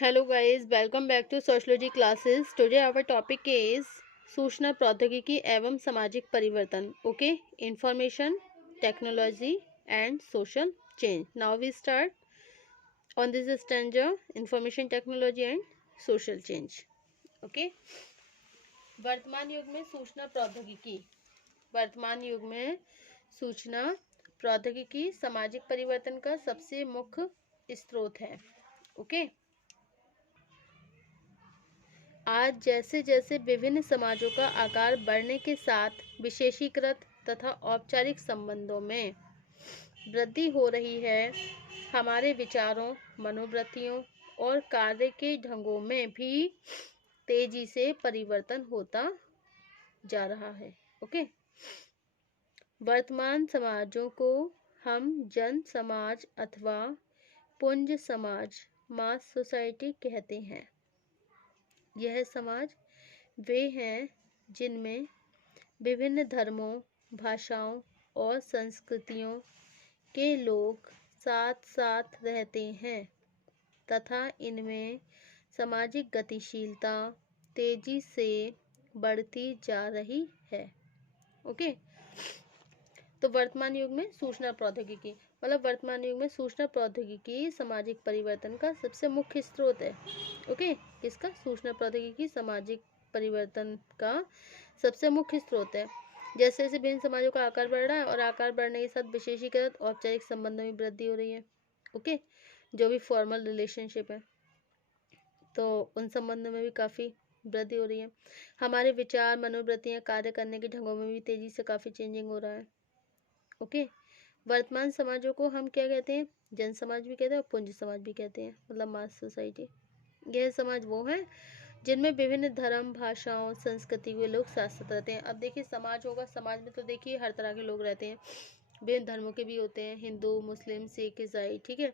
Hello guys, welcome back to Sociology classes. Today our topic is सूचना प्रौद्योगिकी एवं सामाजिक परिवर्तन. Okay, information, technology and social change. Now we start on this stanza, information technology and social change. Okay, वर्तमान युग में सूचना प्रौद्योगिकी. वर्तमान युग में सूचना प्रौद्योगिकी सामाजिक परिवर्तन का सबसे मुख्य स्रोत है. ओके आज जैसे जैसे विभिन्न समाजों का आकार बढ़ने के साथ विशेषीकृत तथा औपचारिक संबंधों में वृद्धि हो रही है, हमारे विचारों, मनोवृत्तियों और कार्य के ढंगों में भी तेजी से परिवर्तन होता जा रहा है. ओके, वर्तमान समाजों को हम जन समाज अथवा पुंज समाज, मास सोसाइटी कहते हैं. यह समाज वे हैं जिनमें विभिन्न धर्मों, भाषाओं और संस्कृतियों के लोग साथ साथ रहते हैं तथा इनमें सामाजिक गतिशीलता तेजी से बढ़ती जा रही है. ओके, तो वर्तमान युग में सूचना प्रौद्योगिकी मतलब वर्तमान युग में सूचना प्रौद्योगिकी सामाजिक परिवर्तन का सबसे मुख्य स्रोत है. ओके, किसका? सूचना प्रौद्योगिकी सामाजिक परिवर्तन का सबसे मुख्य स्रोत है. जैसे जैसे विभिन्न समाजों का आकार बढ़ रहा है और आकार बढ़ने के साथ विशेषीकृत औपचारिक संबंधों में वृद्धि हो रही है. ओके, जो भी फॉर्मल रिलेशनशिप है तो उन संबंधों में भी काफ़ी वृद्धि हो रही है. हमारे विचार, मनोवृत्तियाँ, कार्य करने के ढंगों में भी तेजी से काफ़ी चेंजिंग हो रहा है. ओके, वर्तमान समाजों को हम क्या कहते हैं? जन समाज भी कहते हैं और पुंज समाज भी कहते हैं, मतलब मास सोसाइटी. यह समाज वो है जिनमें विभिन्न धर्म, भाषाओं, संस्कृति के लोग साथ साथ रहते हैं. अब देखिए समाज होगा, समाज में तो देखिए हर तरह के लोग रहते हैं, विभिन्न धर्मों के भी होते हैं, हिंदू, मुस्लिम, सिख, ईसाई. ठीक है,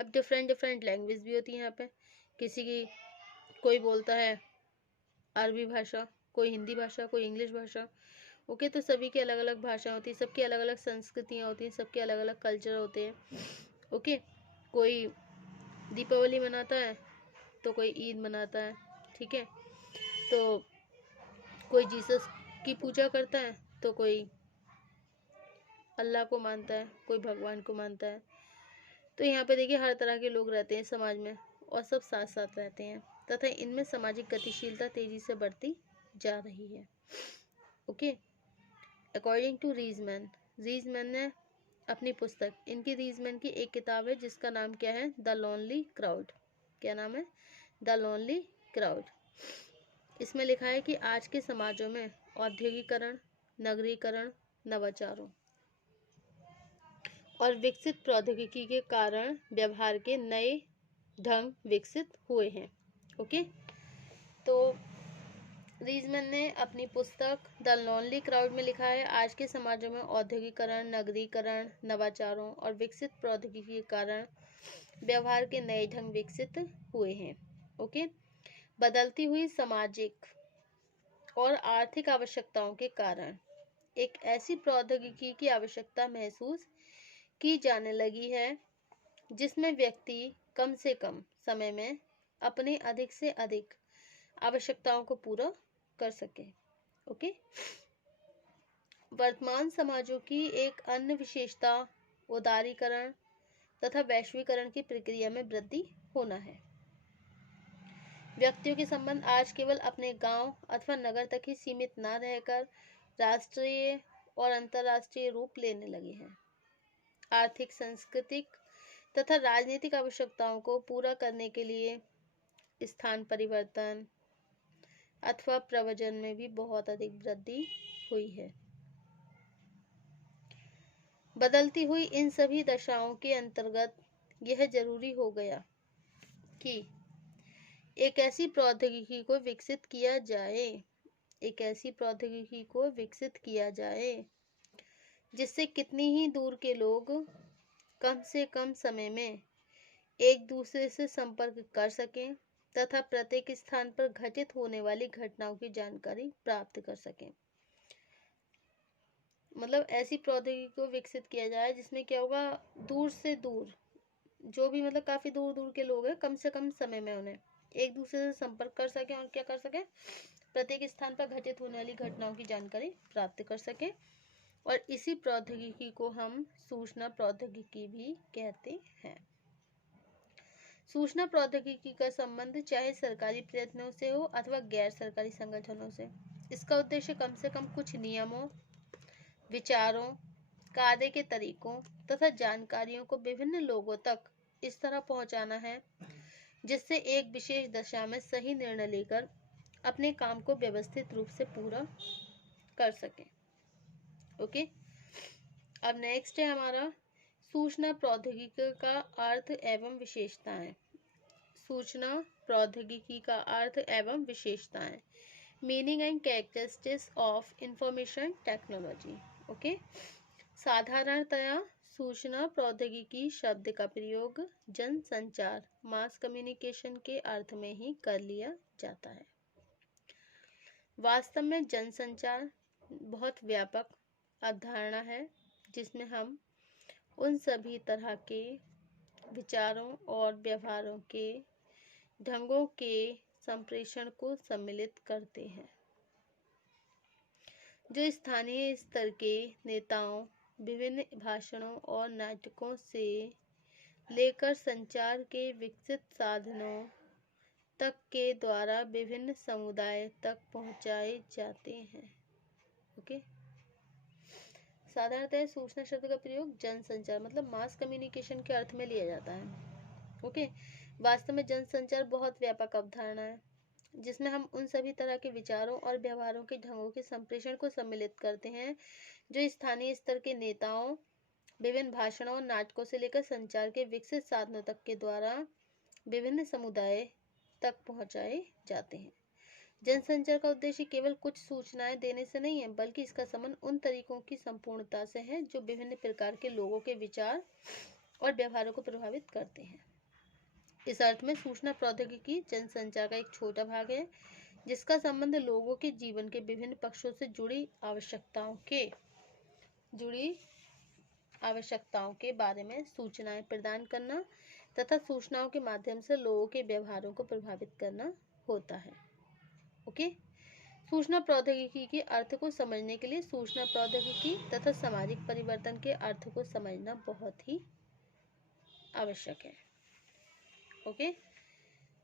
अब डिफरेंट डिफरेंट लैंग्वेज भी होती है यहाँ पे. किसी की कोई बोलता है अरबी भाषा, कोई हिंदी भाषा, कोई इंग्लिश भाषा. ओके, तो सभी की अलग अलग भाषा होती है, सबकी अलग अलग संस्कृतियाँ होती हैं, सबके अलग अलग कल्चर होते हैं. ओके, कोई दीपावली मनाता है तो कोई ईद मनाता है. ठीक है, तो कोई जीसस की पूजा करता है तो कोई अल्लाह को मानता है, कोई भगवान को मानता है. तो यहाँ पे देखिए हर तरह के लोग रहते हैं समाज में और सब साथ साथ रहते हैं तथा इनमें सामाजिक गतिशीलता तेजी से बढ़ती जा रही है. ओके, अकॉर्डिंग टू रीजमैन, रीजमैन ने अपनी पुस्तक, इनकी रीजमैन की एक किताब है जिसका नाम क्या है? The lonely crowd. क्या नाम है? The lonely crowd. इसमें लिखा है कि आज के समाजों में औद्योगिकरण, नगरीकरण, नवाचारों और विकसित प्रौद्योगिकी के कारण व्यवहार के नए ढंग विकसित हुए हैं. ओके, तो रीजमैन ने अपनी पुस्तक द लोनली क्राउड में लिखा है आज के समाजों में औद्योगिकरण, नगरीकरण, नवाचारों और विकसित प्रौद्योगिकी के कारण व्यवहार के नए ढंग विकसित हुए हैं. ओके, बदलती हुई सामाजिक और आर्थिक आवश्यकताओं के कारण एक ऐसी प्रौद्योगिकी की आवश्यकता महसूस की जाने लगी है जिसमें व्यक्ति कम से कम समय में अपने अधिक से अधिक आवश्यकताओं को पूरा कर सके. ओके, वर्तमान समाजों की एक अन्य विशेषता उदारीकरण तथा वैश्वीकरण की प्रक्रिया में वृद्धि होना है. व्यक्तियों के संबंध आज केवल अपने गांव अथवा नगर तक ही सीमित न रहकर राष्ट्रीय और अंतर्राष्ट्रीय रूप लेने लगे हैं. आर्थिक, सांस्कृतिक तथा राजनीतिक आवश्यकताओं को पूरा करने के लिए स्थान परिवर्तन अथवा प्रव्रजन में भी बहुत अधिक वृद्धि हुई है. बदलती हुई इन सभी दशाओं के अंतर्गत यह जरूरी हो गया कि एक ऐसी प्रौद्योगिकी को विकसित किया जाए, एक ऐसी प्रौद्योगिकी को विकसित किया जाए जिससे कितनी ही दूर के लोग कम से कम समय में एक दूसरे से संपर्क कर सकें तथा प्रत्येक स्थान पर घटित होने वाली घटनाओं की जानकारी प्राप्त कर सकें. मतलब ऐसी प्रौद्योगिकी को विकसित किया जाए जिसमें क्या होगा, दूर से दूर जो भी मतलब काफ़ी दूर दूर के लोग हैं, कम से कम समय में उन्हें एक दूसरे से संपर्क कर सकें और क्या कर सकें, प्रत्येक स्थान पर घटित होने वाली घटनाओं की जानकारी प्राप्त कर सकें। और इसी प्रौद्योगिकी को हम सूचना प्रौद्योगिकी भी कहते हैं। सूचना प्रौद्योगिकी का संबंध चाहे सरकारी प्रयत्नों से हो अथवा गैर सरकारी संगठनों से। इसका उद्देश्य कम से कम कुछ नियमों, विचारों, कार्य के तरीकों तथा जानकारियों को विभिन्न लोगों तक इस तरह पहुंचाना है जिससे एक विशेष दशा में सही निर्णय लेकर अपने काम को व्यवस्थित रूप से पूरा कर सकें। ओके, अब नेक्स्ट है हमारा सूचना प्रौद्योगिकी का अर्थ एवं विशेषताएं। सूचना प्रौद्योगिकी का अर्थ एवं विशेषताएं, meaning and characteristics of information technology. Okay, साधारणतया सूचना प्रौद्योगिकी शब्द का प्रयोग जनसंचार, मास कम्युनिकेशन के अर्थ में ही कर लिया जाता है। वास्तव में जनसंचार बहुत व्यापक अवधारणा है जिसमें हम उन सभी तरह के विचारों और व्यवहारों के ढंगों के संप्रेषण को सम्मिलित करते हैं जो स्थानीय स्तर के नेताओं, विभिन्न भाषणों और नाटकों से लेकर संचार के विकसित साधनों तक के द्वारा विभिन्न समुदाय तक पहुंचाए जाते हैं। ओके, साधारणतः सूचना शब्द का प्रयोग जनसंचार मतलब मास कम्युनिकेशन के अर्थ में लिया जाता है। ओके, वास्तव में जनसंचार बहुत व्यापक अवधारणा है जिसमें हम उन सभी तरह के विचारों और व्यवहारों के ढंगों के संप्रेषण को सम्मिलित करते हैं जो स्थानीय स्तर के नेताओं, विभिन्न भाषणों और नाटकों से लेकर संचार के विकसित साधनों तक के द्वारा विभिन्न समुदाय तक पहुंचाए जाते हैं। जनसंचार का उद्देश्य केवल कुछ सूचनाएं देने से नहीं है, बल्कि इसका संबंध उन तरीकों की संपूर्णता से है जो विभिन्न प्रकार के लोगों के विचार और व्यवहारों को प्रभावित करते हैं। इस अर्थ में सूचना प्रौद्योगिकी जनसंचार का एक छोटा भाग है जिसका संबंध लोगों के जीवन के विभिन्न पक्षों से जुड़ी आवश्यकताओं के बारे में सूचनाएं प्रदान करना तथा सूचनाओं के माध्यम से लोगों के व्यवहारों को प्रभावित करना होता है। ओके, सूचना प्रौद्योगिकी के अर्थ को समझने के लिए सूचना प्रौद्योगिकी तथा सामाजिक परिवर्तन के अर्थ को समझना बहुत ही आवश्यक है। ओके,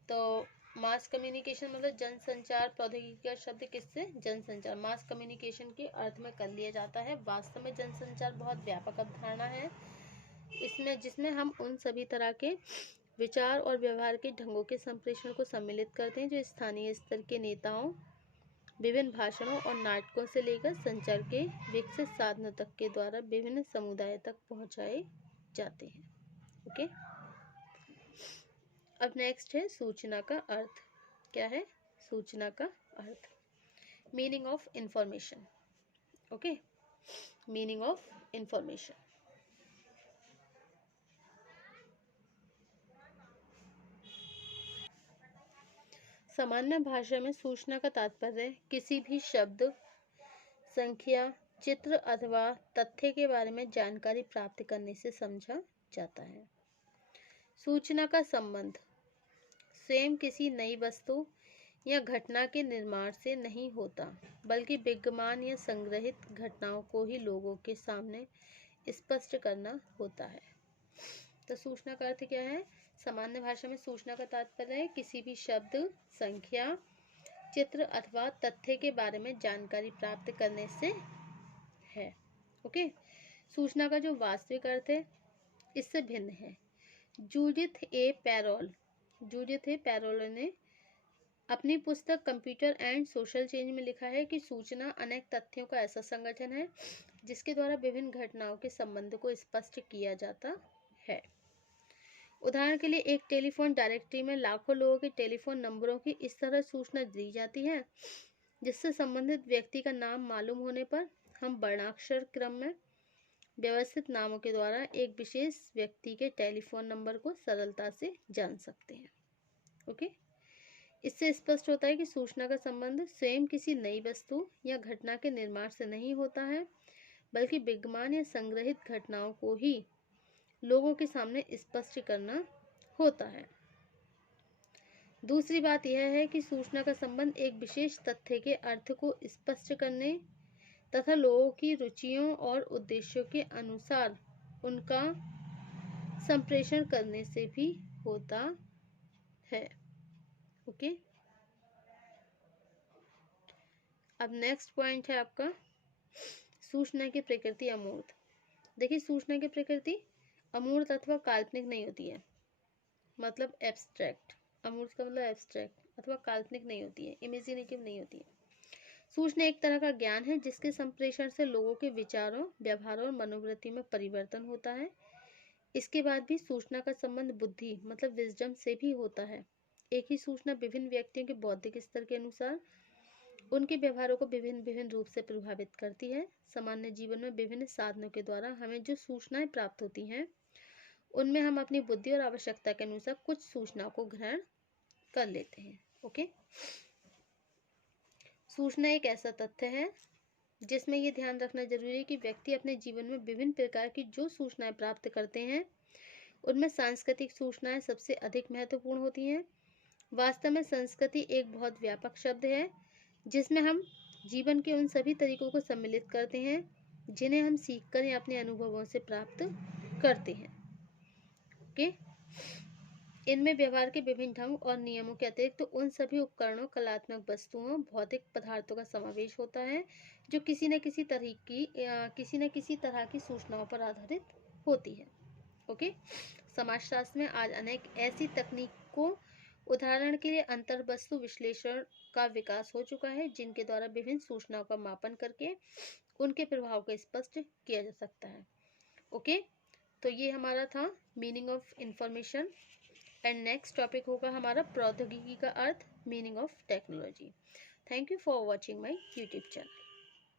तो मास कम्युनिकेशन मतलब जनसंचार प्रौद्योगिकी का शब्द किससे जनसंचार मास कम्युनिकेशन के अर्थ में कर लिया जाता है। वास्तव में जनसंचार बहुत व्यापक अवधारणा है इसमें जिसमें हम उन सभी तरह के विचार और व्यवहार के ढंगों के संप्रेषण को सम्मिलित करते हैं जो स्थानीय स्तर के नेताओं, विभिन्न भाषणों और नाटकों से लेकर संचार के विकसित साधनों तक के द्वारा विभिन्न समुदाय तक पहुंचाए जाते हैं। ओके, अब नेक्स्ट है सूचना का अर्थ। क्या है सूचना का अर्थ? Meaning of information. Okay, meaning of information. सामान्य भाषा में सूचना का तात्पर्य किसी भी शब्द, संख्या, चित्र अथवा तथ्य के बारे में जानकारी प्राप्त करने से समझा जाता है। सूचना का संबंध स्वयं किसी नई वस्तु या घटना के निर्माण से नहीं होता, बल्कि विद्यमान या संग्रहित घटनाओं को ही लोगों के सामने स्पष्ट करना होता है। तो सूचना का अर्थ क्या है? सामान्य भाषा में सूचना का तात्पर्य है किसी भी शब्द, संख्या, चित्र अथवा तथ्य के बारे में जानकारी प्राप्त करने से है। ओके, सूचना का जो वास्तविक अर्थ है इससे भिन्न है। जूडिथ ए पैरोल ने अपनी पुस्तक कंप्यूटर एंड सोशल चेंज में लिखा है कि सूचना अनेक तथ्यों का ऐसा संगठन है जिसके द्वारा विभिन्न घटनाओं के संबंध को स्पष्ट किया जाता है। उदाहरण के लिए एक टेलीफोन डायरेक्टरी में लाखों लोगों के टेलीफोन नंबरों की इस तरह सूचना दी जाती है जिससे संबंधित व्यक्ति का नाम मालूम होने पर हम वर्णाक्षर क्रम में व्यवस्थित नामों के द्वारा एक विशेष व्यक्ति के टेलीफोन नंबर को सरलता से जान सकते हैं। ओके, इससे स्पष्ट होता है कि सूचना का संबंध स्वयं किसी नई वस्तु या घटना के निर्माण से नहीं होता है, बल्कि विद्यमान या संग्रहित घटनाओं को ही लोगों के सामने स्पष्ट करना होता है। दूसरी बात यह है कि सूचना का संबंध एक विशेष तथ्य के अर्थ को स्पष्ट करने तथा लोगों की रुचियों और उद्देश्यों के अनुसार उनका संप्रेषण करने से भी होता है। ओके, अब नेक्स्ट पॉइंट है आपका सूचना की प्रकृति अमूर्त। देखिए, सूचना की प्रकृति अमूर्त अथवा काल्पनिक नहीं होती है, मतलब एब्स्ट्रैक्ट। अमूर्त का मतलब एब्स्ट्रैक्ट अथवा काल्पनिक नहीं होती है, इमेजिनेटिव नहीं होती है। सूचना एक तरह का ज्ञान है जिसके संप्रेषण से लोगों के विचारों, व्यवहारों और मनोवृत्ति में परिवर्तन होता है। इसके बाद भी सूचना का संबंध बुद्धि मतलब विजडम से भी होता है। एक ही सूचना विभिन्न व्यक्तियों के बौद्धिक स्तर के अनुसार उनके व्यवहारों को विभिन्न विभिन्न रूप से प्रभावित करती है। सामान्य जीवन में विभिन्न साधनों के द्वारा हमें जो सूचनाएं प्राप्त होती हैं उनमें हम अपनी बुद्धि और आवश्यकता के अनुसार कुछ सूचनाओं को ग्रहण कर लेते हैं। ओके, सूचना एक ऐसा तथ्य है जिसमें यह ध्यान रखना जरूरी है कि व्यक्ति अपने जीवन में विभिन्न प्रकार की जो सूचनाएं प्राप्त करते हैं उनमें सांस्कृतिक सूचनाएं सबसे अधिक महत्वपूर्ण होती हैं। वास्तव में संस्कृति एक बहुत व्यापक शब्द है जिसमें हम जीवन के उन सभी तरीकों को सम्मिलित करते हैं जिन्हें हम सीखकर या अपने अनुभवों से प्राप्त करते हैं। ओके, इनमें व्यवहार के विभिन्न ढंग और नियमों के अतिरिक्त तो उन सभी उपकरणों, कलात्मक वस्तुओं, भौतिक पदार्थों का समावेश होता है जो किसी न किसी तरह की सूचनाओं पर आधारित होती है। ओके, समाजशास्त्र में आज अनेक ऐसी तकनीकों, उदाहरण के लिए अंतर्वस्तु विश्लेषण का विकास हो चुका है जिनके द्वारा विभिन्न सूचनाओं का मापन करके उनके प्रभाव को स्पष्ट किया जा सकता है। ओके, तो ये हमारा था meaning of information and next topic होगा हमारा प्रौद्योगिकी का अर्थ, meaning of technology. Thank you for watching my YouTube channel.